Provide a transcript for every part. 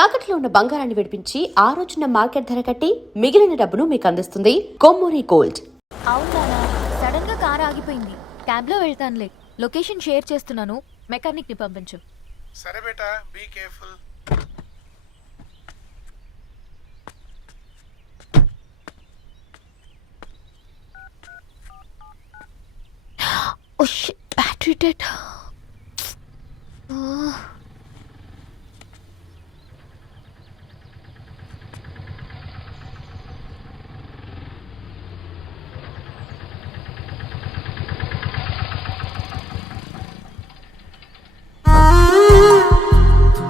తాకట్లో ఉన్న బంగారాన్ని విడిపించి ఆ రోజున మార్కెట్ ధర కట్టి మిగిలిన డబ్బును మీకు అందిస్తుంది కొమ్మూరి గోల్డ్. అవునా, సడన్ గా కార్ ఆగిపోయింది. క్యాబ్ లో వెళ్తానులే. లొకేషన్ షేర్ చేస్తున్నాను, మెకానిక్ ని పంపించు. సరే బేటా, be careful. Oh shit, battery dead.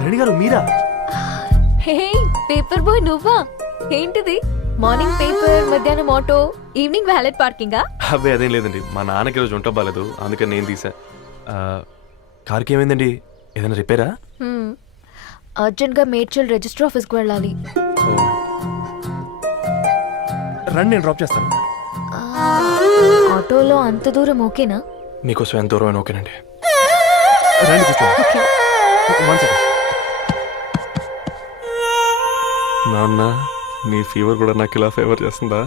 Reddy garu మీరా? హే పేపర్ బాయ్, నువ్వా? ఏంటిది? మార్నింగ్ పేపర్, మధ్యాహ్నం ఆటో, ఈవినింగ్ వ్యాలెట్ పార్కింగా? అబ్బాయి అదేం లేదండి, మా నాన్నకి రోజు ఉంట బాలేదు, అందుకని నేను తీసా. కార్కి ఏమైందండి? ఏదైనా రిపేరా? అర్జెంట్ గా మేడ్చల్ రిజిస్టర్ ఆఫీస్ కు వెళ్ళాలి. రండి, నేను డ్రాప్ చేస్తాను. ఆటోలో అంత దూరం ఓకేనా? మీకోసం ఎంత దూరం అయినా ఓకేనండి. రండి కూర్చోండి. నాన్న, నీ ఫీవర్ కూడా నాకు ఇలా ఫేవర్ చేస్తుందా?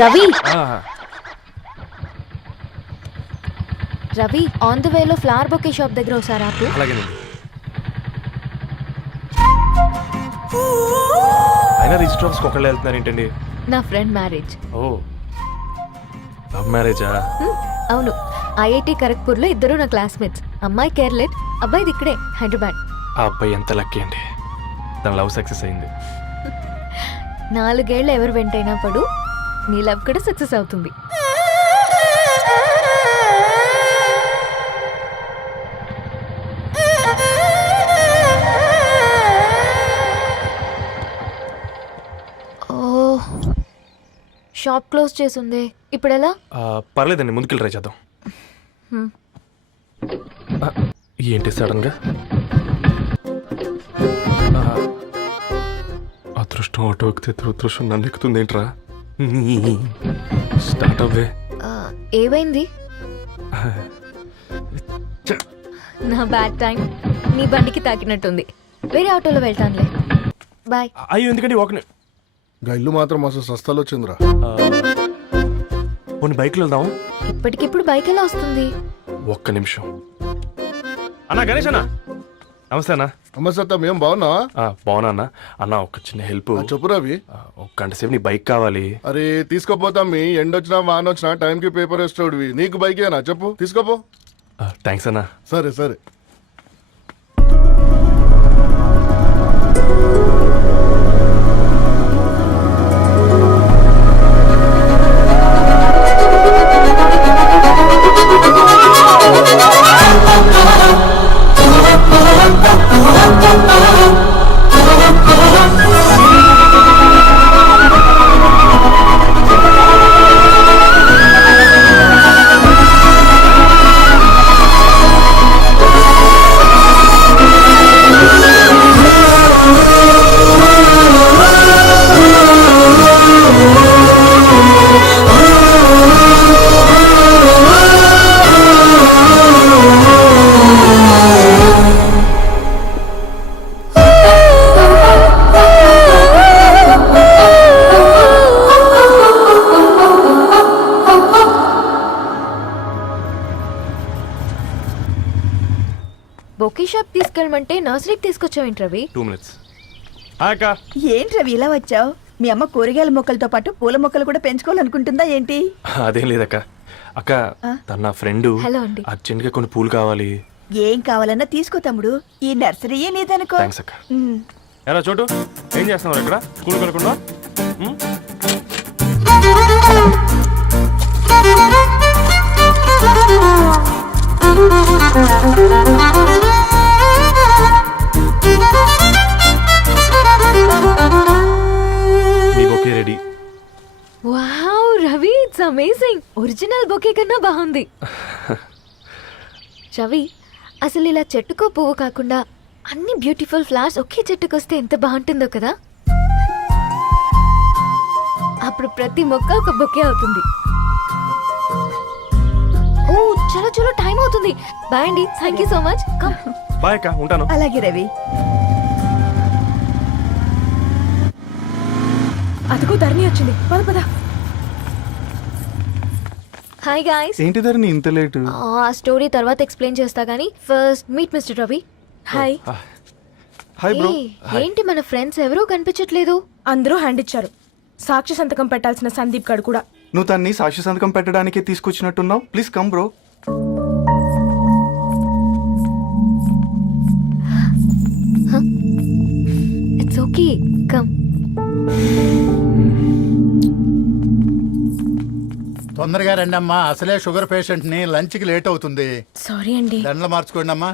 రవి, రవి ఆన్ ద వేలో ఫ్లవర్ బొకే షాప్ దగ్గర ఒకసారి ఆపు. అలాగేనండి. అయినా రిజిస్టర్ ఆఫీస్కి ఒకళ్ళు వెళ్తున్నారు ఏంటండి? నా ఫ్రెండ్ మ్యారేజ్. ఓ, లవ్ మ్యారేజా? అవును, ఐఐటి ఖరగ్పూర్ లో ఇద్దరు నా క్లాస్మేట్స్. అమ్మాయి కేర్లెట్, అబ్బాయిది ఇక్కడే హైదరాబాద్. ఆ అబ్బాయి ఎంత లక్కీ అండి, తన లవ్ సక్సెస్ అయింది. 4 ఏళ్ళు ఎవరు వెంటైనా పడు, నీ లవ్ కూడా సక్సెస్ అవుతుంది. షాప్ క్లోజ్ చేసింది, ఇప్పుడు ఎలా? పర్లేదండి, ముందుకెళ్ళి ట్రై చేద్దాం. ఏంటి సడన్ గా? అదృష్టం ఆటో ఎక్కితే దురదృష్టం నన్ను ఎక్కుతుంది ఏంట్రా? స్టార్ట్ అవ్వే. ఏమైంది? నా బ్యాడ్ టైం నీ బండికి తాకినట్టుంది. వేరే ఆటోలో వెళ్తానులే, బాయ్. అయ్యో, ఎందుకంటే ఒక ఇల్లు మాత్రం అసలు సస్తాలో వచ్చిందిరా. కొన్ని బైక్లో వెళ్దాం. ఇప్పటికిప్పుడు బైక్ ఎలా వస్తుంది? ఒక్క నిమిషం. అన్నా, గణేష్ అన్నా, నమస్తే అన్నా. అమ్మసత్తం, ఏం బాగున్నావా? బాగున్నా అన్న. అన్న, ఒక చిన్న హెల్ప్. చెప్పు రవి. ఒక గంట సేపు నీ బైక్ కావాలి. అరే తీసుకోపోతాం, మీ ఎండొచ్చినా వానొచ్చినా టైంకి పేపర్ వేస్తాడు. నీకు బైక్ ఏనా? చెప్పు, తీసుకోపో. థ్యాంక్స్ అన్నా. సరే సరే. బొకే షాప్ తీసుకెళ్ళమంటే నర్సరీకి తీసుకొచ్చావేంటి రవి? 2 minutes. ఏంటి రవి ఇలా వచ్చావు? మీ అమ్మ కూరగాయల మొక్కలతో పాటు పూల మొక్కలు కూడా పెంచుకోవాలనుకుంటుందా ఏంటి? అదేం లేదక్క. అక్క, తన నా ఫ్రెండ్. హలో అండి. అర్జెంట్ గా కొన్ని పూలు కావాలి. ఏం కావాలన్నా తీసుకో తమ్ముడు, ఈ నర్సరీయే నీదనుకో. థ్యాంక్స్ అక్క. ఎరా చోటు, ఏం చేస్తున్నావు ఇక్కడ? స్కూల్కి వెళ్ళకుండా? మీ bouquet ready. Wow Ravi, it's amazing. Original bouquet కన్నా బాగుంది. రవి, అసలు ఇలా చెట్టుకో పువ్వు కాకుండా అన్ని బ్యూటిఫుల్ ఫ్లవర్స్ ఒకే చెట్టుకొస్తే ఎంత బాగుంటుందో కదా. అప్పుడు ప్రతి మొక్క ఒక బొకే అవుతుంది. ఓ చలో చలో టైం అవుతుంది. బాయ్ అండి, thank you so much. Come. Bye అక్క, ఉంటాను. అలాగే రవి. అదిగో ధరణి వచ్చింది, పద పద. Hi guys. ఏంటి ధరణి ఇంత లేటు? ఆ స్టోరీ తర్వాత ఎక్స్ప్లెయిన్ చేస్తా గానీ first meet mister Ravi. Hi. Hi bro. ఏంటి మన ఫ్రెండ్స్ ఎవరూ కనిపించట్లేదు? అందరూ హ్యాండ్ ఇచ్చారు. సాక్షి సంతకం పెట్టాల్సిన సందీప్ గడు కూడా. నువ్వు తన్ని సాక్షి సంతకం పెట్టడానికే తీసుకొచ్చినట్టున్నావు. Please come bro. It's okay, come. తొందరగా రండి అమ్మా, అసలే షుగర్ పేషెంట్ ని, లంచ్ కి లేట్ అవుతుంది. సారీ అండి. దండలు మార్చుకోండి అమ్మా.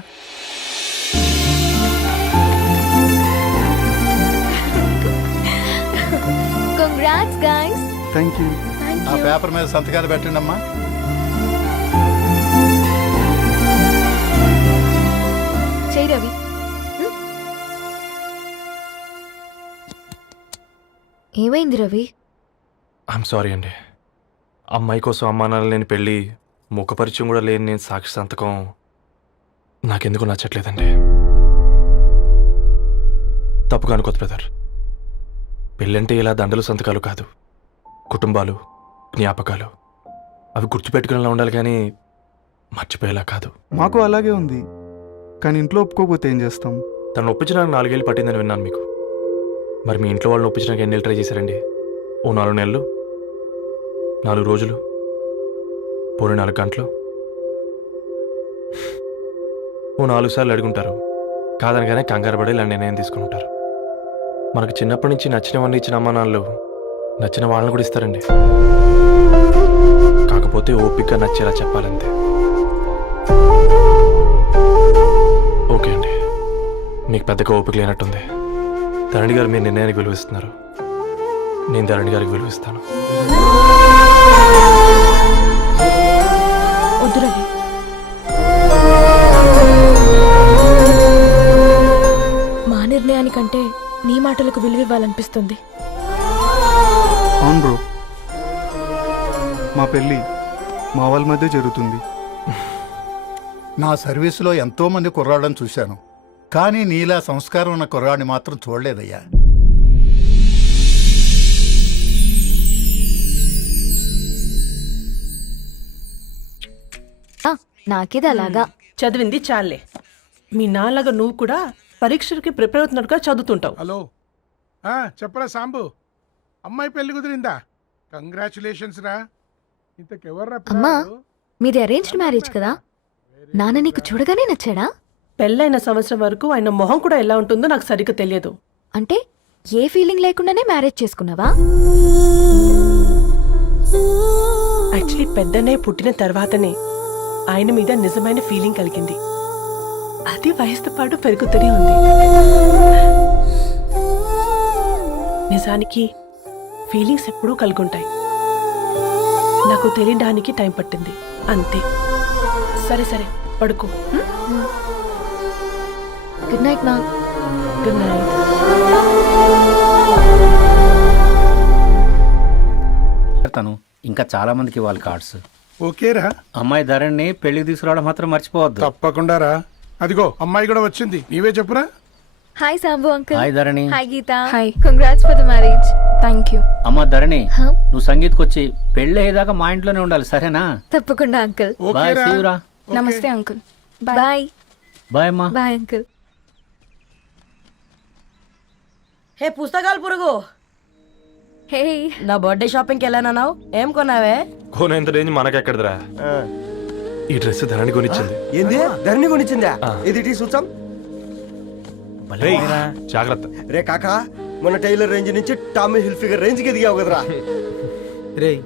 Congrats guys. Thank you. ఆ పేపర్ మీద సంతకాలు పెట్టండి అమ్మా. చెయ్ రవి. ఏమైంది రవి? ఐఎమ్ సారీ అండి. అమ్మాయి కోసం అమ్మానాలు లేని పెళ్ళి, ముఖపరిచయం కూడా లేని నేను సాక్షి సంతకం నాకెందుకు నచ్చట్లేదండి. తప్పుగా అనుకోదు బ్రదర్. పెళ్ళంటే ఇలా దండలు సంతకాలు కాదు, కుటుంబాలు, జ్ఞాపకాలు. అవి గుర్తుపెట్టుకునేలా ఉండాలి కానీ మర్చిపోయేలా కాదు. మాకు అలాగే ఉంది, కానీ ఇంట్లో ఒప్పుకోకపోతే ఏం చేస్తాం? తను ఒప్పించడానికి 4 ఏళ్ళు పట్టిందని విన్నాను మీకు. మరి మీ ఇంట్లో వాళ్ళని ఒప్పించడానికి ఎన్ని ఏళ్ళు ట్రై చేశారండి? ఓ 4 నెలలు, 4 రోజులు, పోనీ 4 గంటలు, ఓ 4 సార్లు అడుగుంటారు. కాదనగానే కంగారు పడి ఇలా నిర్ణయం తీసుకుని ఉంటారు. మనకు చిన్నప్పటి నుంచి నచ్చినవన్నీ ఇచ్చిన అమ్మా నాన్నలు నచ్చిన వాళ్ళని కూడా ఇస్తారండి. కాకపోతే ఓపిక నచ్చేలా చెప్పాలంతే. ఓకే అండి, మీకు పెద్దగా ఓపిక లేనట్టుంది. ధరణి గారు మీ నిర్ణయానికి విలువిస్తున్నారు, నేను ధరణి గారికి విలువిస్తాను. వద్దు రవి. మా నిర్ణయానికంటే నీ మాటలకు విలువివ్వాలనిపిస్తుంది. అవును బ్రో, మా పెళ్ళి మా వాళ్ళ మధ్య జరుగుతుంది. నా సర్వీసులో ఎంతో మంది కుర్రాళ్ళని చూశాను, కానీ నీలా సంస్కారం ఉన్న కుర్రాడిని మాత్రం చూడలేదయ్యా. నాకిది అలాగా. చదివింది చాలే. మీ నాన్నగా నువ్వు కూడా పరీక్షలకి ప్రిపేర్ అవుతున్నట్టుగా చదువుతుంటావు. హలో చెప్పరా సాంబు, అమ్మాయి పెళ్లి కుదిరిందా? కంగ్రాచులేషన్స్ రా. ఇంతకెవర్రా అమ్మా, పిల్లాడు? మీది అరేంజ్డ్ మ్యారేజ్ కదా? నాన్న నీకు చూడగానే నచ్చాడా? పెళ్ళైన సంవత్సరం వరకు ఆయన మొహం కూడా ఎలా ఉంటుందో నాకు సరిగ్గా తెలియదు. అంటే ఏ ఫీలింగ్ లేకుండానే మ్యారేజ్ చేసుకున్నావా? యాక్చువల్లీ పెద్దనే పుట్టిన తర్వాతనే ఆయన మీద నిజమైన ఫీలింగ్ కలిగింది. అది వయసుతో పాటు పెరుగుతూనే ఉంది. నిజానికి ఫీలింగ్స్ ఎప్పుడూ కలుగుంటాయి. నాకు తెలియడానికి టైం పట్టింది అంతే. సరే సరే పడుకో. గుడ్ నైట్ మా. Good night. తను ఇంకా చాలా మందికి ఇవ్వాలి కార్డ్స్. ఓకేరా, అమ్మాయి ధరణి పెళ్లికి తీసుకురావడం మాత్రం మర్చిపోవద్దు. తప్పకుండా రా. అదిగో అమ్మాయి కూడా వచ్చింది, నీవే చెప్పురా. Hi Sambu uncle. Hi Dharani. Hi Geetha. Hi. Congrats for the marriage. Thank you. అమ్మ ధరణి, Huh? నువ్వు సంగీత్కి వచ్చి పెళ్లి అయ్యేదాకా మా ఇంట్లోనే ఉండాలి, సరేనా? తప్పకుండా అంకుల్. బాయ్, ఓకేరా. see you రా. నమస్తే అంకుల్. బాయ్. బాయ్ అమ్మా. Bye uncle. హే పుస్తకాలు పురుగు, హే, నా బర్త్డే షాపింగ్కి వెళ్ళానన్నావు, ఏం కొన్నావే? కోనేంత రేంజ్ మనకెక్కడదిరా. ఈ డ్రెస్ ధరణి కొనిచ్చింది. ఏంది ధరణి కొనిచ్చిందా? ఆ. ఇది టీ చూసాం. రేయ్, జాగ్రత్త. రే కాకా, మన టైలర్ రేంజ్ నుంచి టామీ హిల్ఫిగర్ రేంజ్ కి ఎదిగావు కదరా. రేయ్,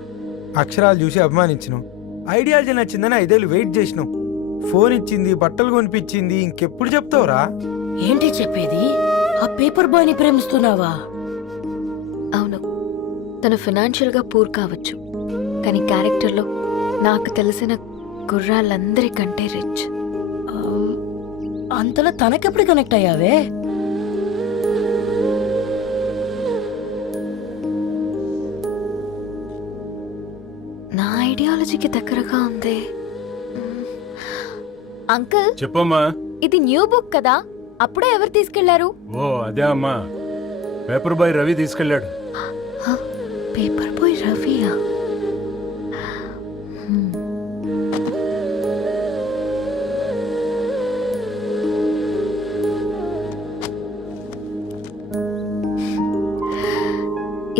అక్షరాలు చూసి అభిమానించినావు, ఐడియాలజీ నచ్చిందని 5 ఏళ్ళు వెయిట్ చేసినావు, ఫోన్ ఇచ్చింది, బట్టలు కొనిపించింది, ఇంకెప్పుడు చెప్తావురా? ఏంటి చెప్పేది? ఆ పేపర్ బాయ్ ని ప్రేమిస్తున్నావా? అవును, తను ఫినాన్షియల్గా పూర్ కావచ్చు, కానీ క్యారెక్టర్లో నాకు తెలిసిన గుర్రాలందరికంటే రిచ్. అంతలో తనకెప్పుడు కనెక్ట్ అయ్యావే? నా ఐడియాలజీకి దగ్గరగా ఉంది. అంకుల్, చెప్పమ్మా. ఇది న్యూ బుక్ కదా, అప్పుడే ఎవరు తీసుకెళ్లారు? ఓ అదే అమ్మా, పేపర్ బాయ్ రవి తీసుకెళ్ళాడు. పేపర్ బాయ్ రవియా?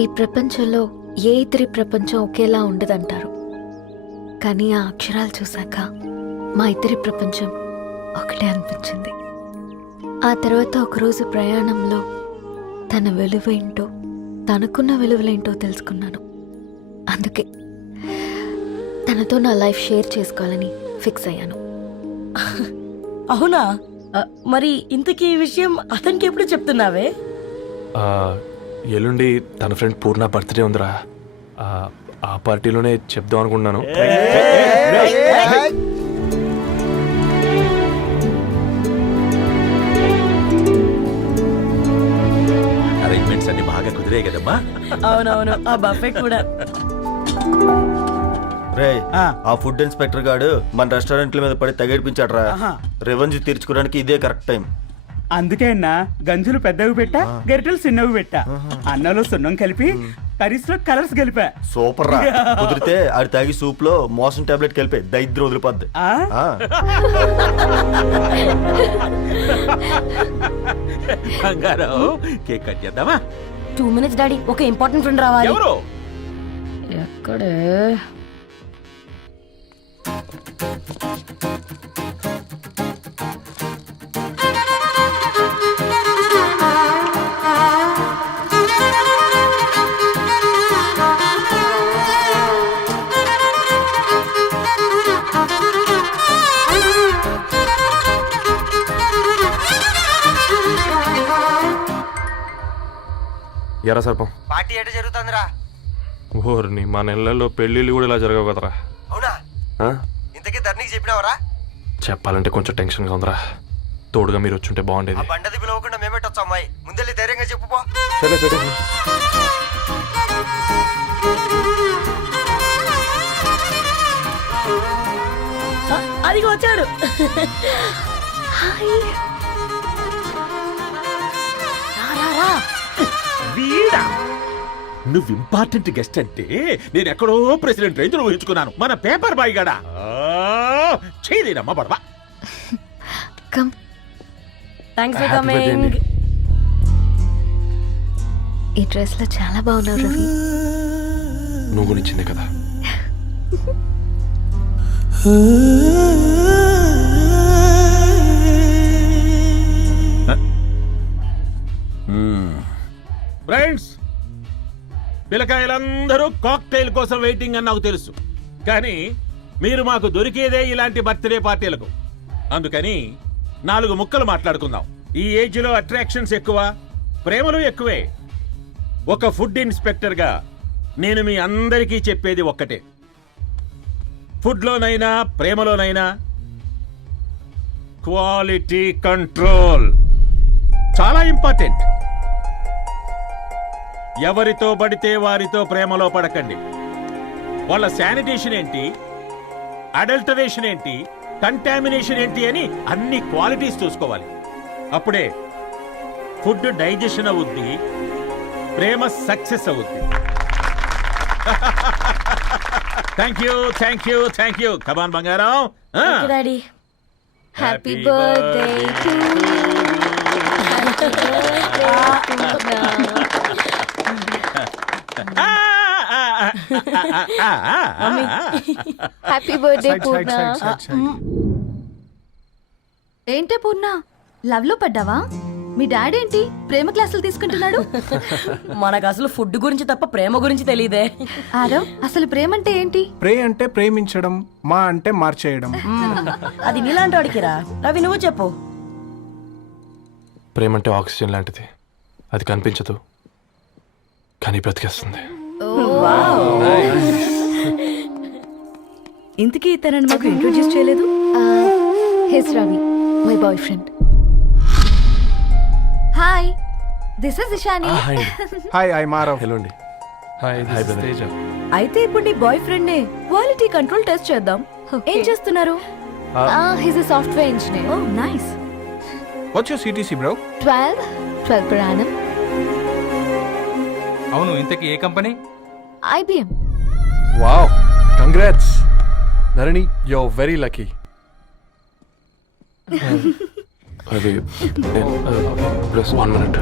ఈ ప్రపంచంలో ఏ ఇతరి ప్రపంచం ఒకేలా ఉండదంటారు, కానీ ఆ అక్షరాలు చూశాక మా ఇద్దరి ప్రపంచం ఒకటే అనిపించింది. ఆ తర్వాత ఒకరోజు ప్రయాణంలో తన విలువేంటో, తనకున్న విలువలేంటో తెలుసుకున్నాను. అందుకే తనతో నా లైఫ్ షేర్ చేసుకోవాలని ఫిక్స్ అయ్యాను. అవునా? మరి ఇంతకీ ఈ విషయం అతనికి ఎప్పుడు చెప్తున్నావే? ఎల్లుండి తన ఫ్రెండ్ పూర్ణ బర్త్డే ఉందిరా. ఆ పార్టీలోనే చెప్దాం అనుకున్నాను. అరేంజ్మెంట్స్ అన్ని బాగా కుదిరే కదమ్మా. అవునవును, ఆ బఫే కూడా. రే, ఆ ఫుడ్ ఇన్స్పెక్టర్ గాడు మన రెస్టారెంట్ల మీద పడి తగేడిపించాడ్రా. రెవెన్యూ తీర్చుకోవడానికి ఇదే కరెక్ట్ టైం. అందుకే అన్న గంజులు పెద్దవి పెట్టా, గరిటెలు చిన్నవి పెట్టా. అన్నంలో సున్నం కలిపి కర్రీస్ లో కలర్స్ కలిపా. సూపర్ రా. కుదిరితే ఆడి తాగి సూప్ లో మోషన్ టాబ్లెట్ కలిపే దైద్యం వదిలిపోద్ది. కేక్ కట్ చేద్దామా? 2 minutes డాడీ, ఒక ఇంపార్టెంట్ ఫ్రెండ్ రావాలి. ఎవరు? ఎక్కడే? ఎరా సర్పం, పార్టీ ఎట జరుగుతుందిరా? ఓర్ని మా నెలల్లో పెళ్ళిళ్ళు కూడా ఇలా జరగవు కదరా. అవునా? ఇంతకీ ధర్నీకి చెప్పినావరా? చెప్పాలంటే కొంచెం టెన్షన్గా ఉందిరా. తోడుగా మీరు వచ్చుంటే బాగుండేది. బండది పిలవకుండా మేమేటొచ్చా అమ్మాయి? ముందెళ్ళి ధైర్యంగా చెప్పుపో. సరే పెట్టే. అది వచ్చాడు. వీడా? నువ్వు ఇంపార్టెంట్ గెస్ట్ అంటే నేను ఎక్కడో ప్రెసిడెంట్ రేంజ్ ఊహించుకున్నాను. మన పేపర్ బాయ్ గడా చేయలేనమ్మా బడవా. కమ్. Thanks for coming. ఈ డ్రెస్ లో చాలా బాగున్నావు రవి. నువ్వు గురించిందే కదా. ఫ్రెండ్స్, పిల్లకాయలందరూ కాక్టైల్ కోసం వెయిటింగ్ అని నాకు తెలుసు, కానీ మీరు మాకు దొరికేదే ఇలాంటి బర్త్డే పార్టీలకు. అందుకని 4 ముక్కలు మాట్లాడుకుందాం. ఈ ఏజ్ లో అట్రాక్షన్స్ ఎక్కువ, ప్రేమలు ఎక్కువే. ఒక ఫుడ్ ఇన్స్పెక్టర్ గా నేను మీ అందరికీ చెప్పేది ఒక్కటే, ఫుడ్లోనైనా ప్రేమలోనైనా క్వాలిటీ కంట్రోల్ చాలా ఇంపార్టెంట్. ఎవరితో పడితే వారితో ప్రేమలో పడకండి. వాళ్ళ శానిటేషన్ ఏంటి, అడల్టరేషన్ ఏంటి, కంటామినేషన్ ఏంటి అని అన్ని క్వాలిటీస్ చూసుకోవాలి. అప్పుడే ఫుడ్ డైజెషన్ అవుద్ది, ప్రేమ సక్సెస్ అవుద్ది. Thank you, thank you, thank you. Come on బంగారం. Daddy, happy birthday to happy birthday Purna. ఏంటే పూర్ణ, లవ్ లో పడ్డావా? మీ డాడీ ఏంటి ప్రేమ క్లాసులు తీసుకుంటున్నాడు? మనకు అసలు ఫుడ్ గురించి తప్ప ప్రేమ గురించి తెలియదే. ఆరవ్, అసలు ప్రేమ అంటే ఏంటి? ప్రే అంటే ప్రేమించడం, మా అంటే మార్చేయడం. అది నీలాంటి వాడికిరా. రవి, నువ్వు చెప్పు. ప్రేమ అంటే ఆక్సిజన్ లాంటిది. అది కనిపించదు కానీ బ్రతికేస్తుంది. ఇంతకీ తనని మాకు ఇంట్రొడ్యూస్ చేయలేదు. He's Ravi, my boyfriend. Hi, this is Ishani. Hi hi, I Maarav. Hello అండి. Hi brother. అయితే ఇప్పుడు నీ బాయ్ ఫ్రెండ్ నే క్వాలిటీ కంట్రోల్ టెస్ట్ చేద్దాం. ఏం చేస్తున్నారు? He's a software engineer. Oh nice. What's your CTC bro? 12 per annum. అవును, ఇంతకీ ఏ company? IBM. Wow, congrats Dharani, you are very lucky. అది ప్లస్ 1 minute.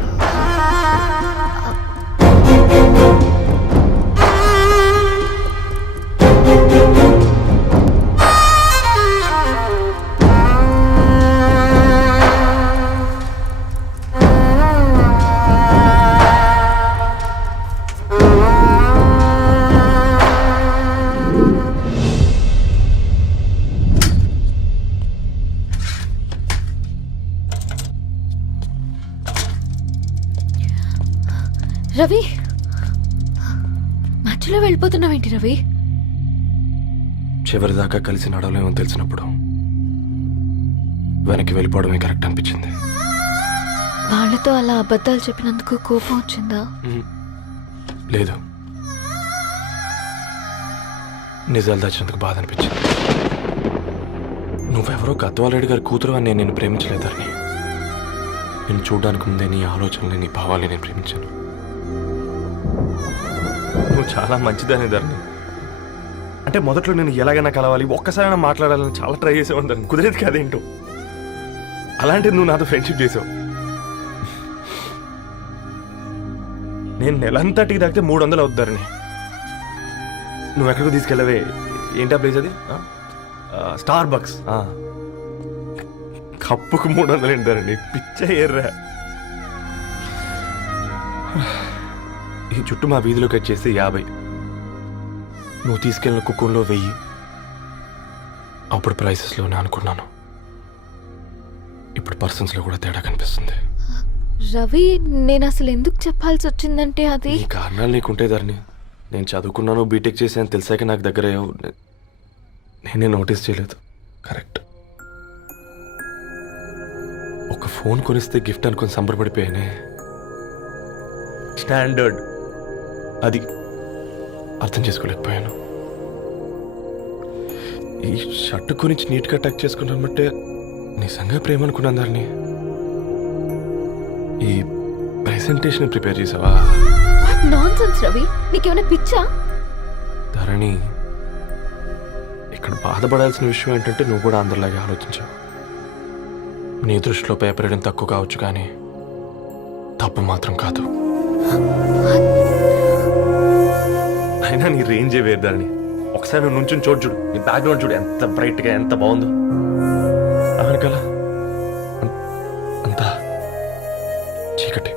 రవి, మధ్యలో వెళ్ళిపోతున్నావేంటి రవి? చివరిదాకా కలిసి నడవలేమో తెలిసినప్పుడు వెనక్కి వెళ్ళిపోవడమే కరెక్ట్ అనిపించింది. వాళ్ళతో అలా అబద్ధాలు చెప్పినందుకు కోపం వచ్చిందా? లేదు, నిజాలు దాచినందుకు బాధ అనిపించింది. నువ్వెవరో గద్వాలరెడ్డి గారి కూతురు అని నేను ప్రేమించలేదని. నేను చూడడానికి ముందే నీ ఆలోచనలు, నీ భావాలని నేను ప్రేమించాను. నువ్వు చాలా మంచిదని ధరణి. అంటే మొదట్లో నేను ఎలాగైనా కలవాలి, ఒక్కసారైనా మాట్లాడాలని చాలా ట్రై చేసేవాడిని ధరణి. కుదిరేది కాదేంటో. అలాంటిది నువ్వు నాతో ఫ్రెండ్షిప్ చేసావు. నేను నెలంతటికి తాకితే 300 అవుతారని. నువ్వు ఎక్కడికి తీసుకెళ్ళవే? ఏంటా ప్లేస్ అది? Star bucks. కప్పుకు 300 ఏంటారండి, పిచ్చ ఎర్రా. ఈ చుట్టూ మా వీధిలో కట్ చేస్తే 50. నువ్వు తీసుకెళ్ళిన కుక్కర్లో 1000. అప్పుడు ప్రైసెస్లోనే అనుకున్నాను, ఇప్పుడు పర్సన్స్లో కూడా తేడా కనిపిస్తుంది. రవి, నేను అసలు ఎందుకు చెప్పాల్సి వచ్చిందంటే అది ఈ కారణాలు నీకుంటే ధరణి. నేను చదువుకున్నాను, బీటెక్ చేశాను తెలిసాక నాకు దగ్గర అయ్యావు. నేనే నోటీస్ చేయలేదు. కరెక్ట్. ఒక ఫోన్ కొనిస్తే గిఫ్ట్ అనుకుని సంబరపడిపోయానే. స్టాండర్డ్ అది అర్థం చేసుకోలేకపోయాను. ఈ షర్ట్ గురించి నీట్గా టచ్ చేసుకున్నామంటే నిజంగా ప్రేమ అనుకున్నాను దాన్ని. ఈ ప్రెజెంటేషన్ ప్రిపేర్ చేసావా? నాన్సెన్స్ రవి, నీకేమైనా పిచ్చా? ధరణి, ఇక్కడ బాధపడాల్సిన విషయం ఏంటంటే నువ్వు కూడా అందరిలాగే ఆలోచించావు. నీ దృష్టిలో పేపర్ వేయడం తక్కువ కావచ్చు, కానీ తప్పు మాత్రం కాదు. అయినా నీ రేంజే వేరు ధరణి. ఒకసారి నువ్వు నుంచుని చోటు చూడు, నీ బ్యాక్గ్రౌండ్ చూడు, ఎంత బ్రైట్గా ఎంత బాగుందో. అవునుకలా అంతా చీకటి.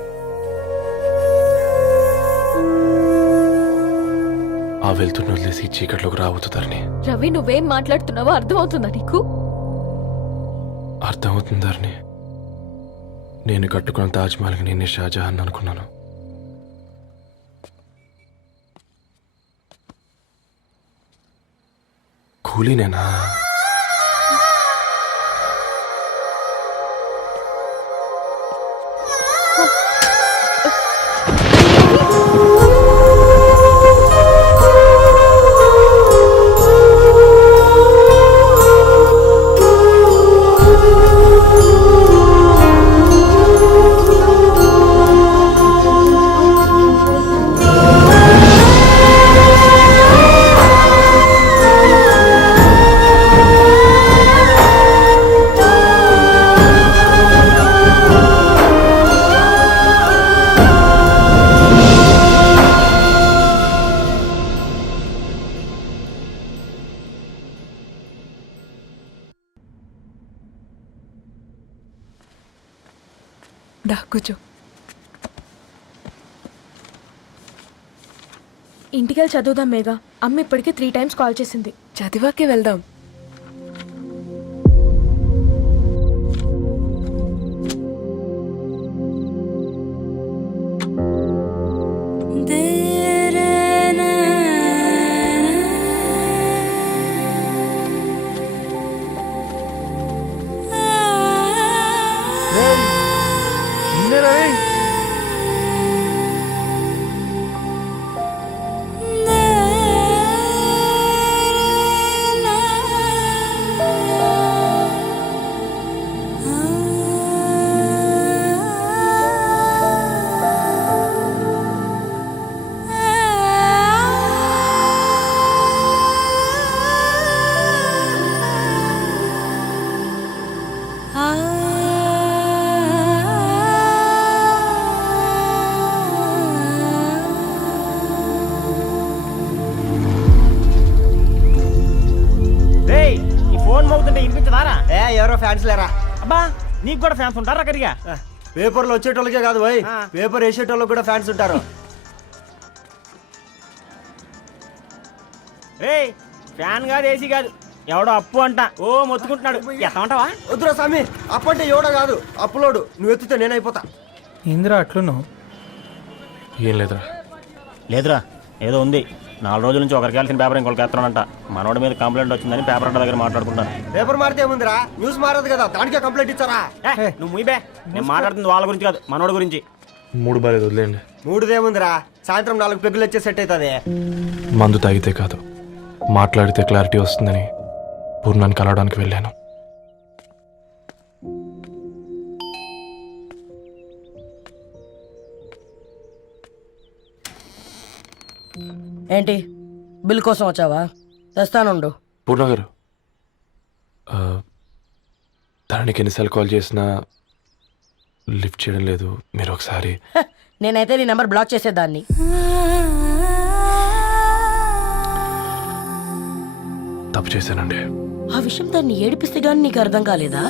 ఆ వెళ్తున్న వదిలేసి చీకట్లోకి రాబోతుందని. రవి, నువ్వేం మాట్లాడుతున్నావో అర్థమవుతుందా నీకు? అర్థమవుతుందని. నేను కట్టుకున్న తాజ్మహల్కి నేనే షాజహాన్ అనుకున్నాను. కూలీనేనా? దా కూర్చో. ఇంటికెళ్ళి చదువుదాం మేఘా. అమ్మ ఇప్పటికే 3 times కాల్ చేసింది. చదివాకే వెళ్దాం. ఎవరో ఫ్యాన్స్ లేరా? అబ్బా నీకు కూడా ఫ్యాన్స్ ఉంటారా కరిగా? పేపర్లో వచ్చేటోళ్ళకే కాదు పోయి, పేపర్ వేసేటోళ్ళకి కూడా ఫ్యాన్స్ ఉంటారు. రే ఫ్యాన్ కాదు, ఏసీ కాదు, ఎవడో అప్పు అంట ఓ మొత్తుకుంటున్నాడు. ఎత్తమంటావా? వద్దురా స్వామి, అప్పంటే ఎవడో కాదు అప్పులోడు, నువ్వు ఎత్తుతే నేనైపోతా. ఇందిరా అట్లున్నావు? ఏం లేదురా. లేదురా ఏదో ఉంది. 4 రోజుల నుంచి ఒకరికి వెళ్ళిన పేపర్ ఇంకొకరికి ఎత్తానంట. మనోడి మీద కంప్లైంట్ వచ్చిందని పేపర్ అడ్డ దగ్గర మాట్లాడుకుంటాను. పేపర్ మారితే ఏముందిరా, న్యూస్ మారదు కదా, దానికే కంప్లైంట్ ఇచ్చారా? నువ్వు ముయ్యబే, నేను మాట్లాడుతుంది వాళ్ళ గురించి కాదు, మనోడి గురించి. మూడు బాలేదు, వదిలేండి. మూడుదేముందిరా, సాయంత్రం 4 పెగ్గులు వచ్చే సెట్ అవుతుంది. మందు తాగితే కాదు, మాట్లాడితే క్లారిటీ వస్తుందని పూర్ణాన్ని కలవడానికి వెళ్ళాను. ఏంటి బిల్ కోసం వచ్చావా? తెస్తానుండు. పూర్ణ గారు, తనకి ఎన్నిసార్లు కాల్ చేసినా లిఫ్ట్ చేయడం లేదు. మీరు ఒకసారి నేనైతే నీ నెంబర్ బ్లాక్ చేసేదాన్ని. తప్పు చేశానండి. ఆ విషయం దాన్ని ఏడిపిస్తే గానీ నీకు అర్థం కాలేదా?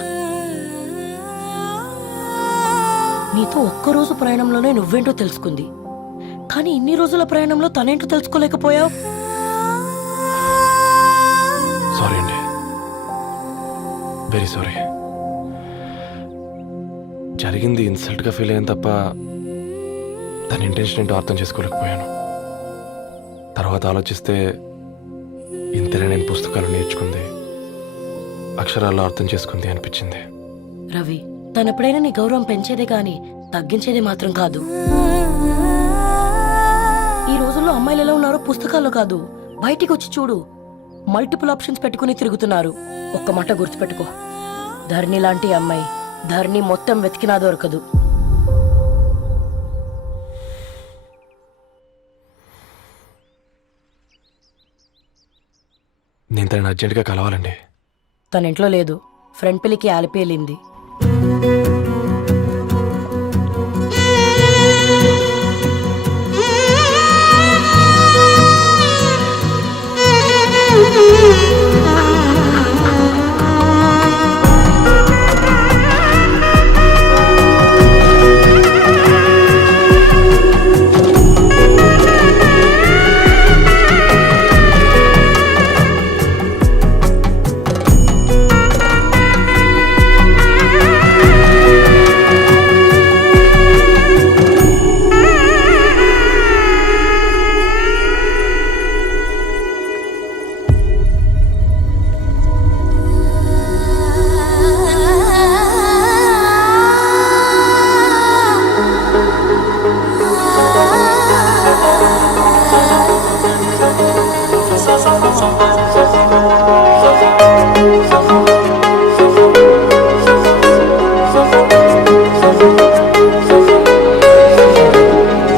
నీతో ఒక్కరోజు ప్రయాణంలోనే నువ్వేంటో తెలుసుకుంది, కానీ ఇన్ని రోజుల ప్రయాణంలో తనేంటో తెలుసుకోలేకపోయావు. సారీ అండి, వెరీ సారీ. జరిగింది ఇన్సల్ట్గా ఫీల్ అయ్యాను తప్ప తన ఇంటెన్షన్ ఏంటో అర్థం చేసుకోలేకపోయాను. తర్వాత ఆలోచిస్తే ఇంతనే నేను పుస్తకాలు నేర్చుకుంది, అక్షరాల్లో అర్థం చేసుకుంది అనిపించింది. రవి, తనెప్పుడైనా నీ గౌరవం పెంచేదే గాని తగ్గించేదే మాత్రం కాదు. ఈ రోజుల్లో అమ్మాయిలు ఎలా ఉన్నారో పుస్తకాల్లో కాదు, బయటికి వచ్చి చూడు. మల్టిపుల్ ఆప్షన్స్ పెట్టుకుని తిరుగుతున్నారు. ఒక్క మాట గుర్తుపెట్టుకో, ధరణి లాంటి అమ్మాయి ధరణి మొత్తం వెతికినా దొరకదు. నేను తనని అర్జెంటుగా కలవాలండి. తన ఇంట్లో లేదు, ఫ్రెండ్ పెళ్లికి ఆలిపేలింది. Thank you.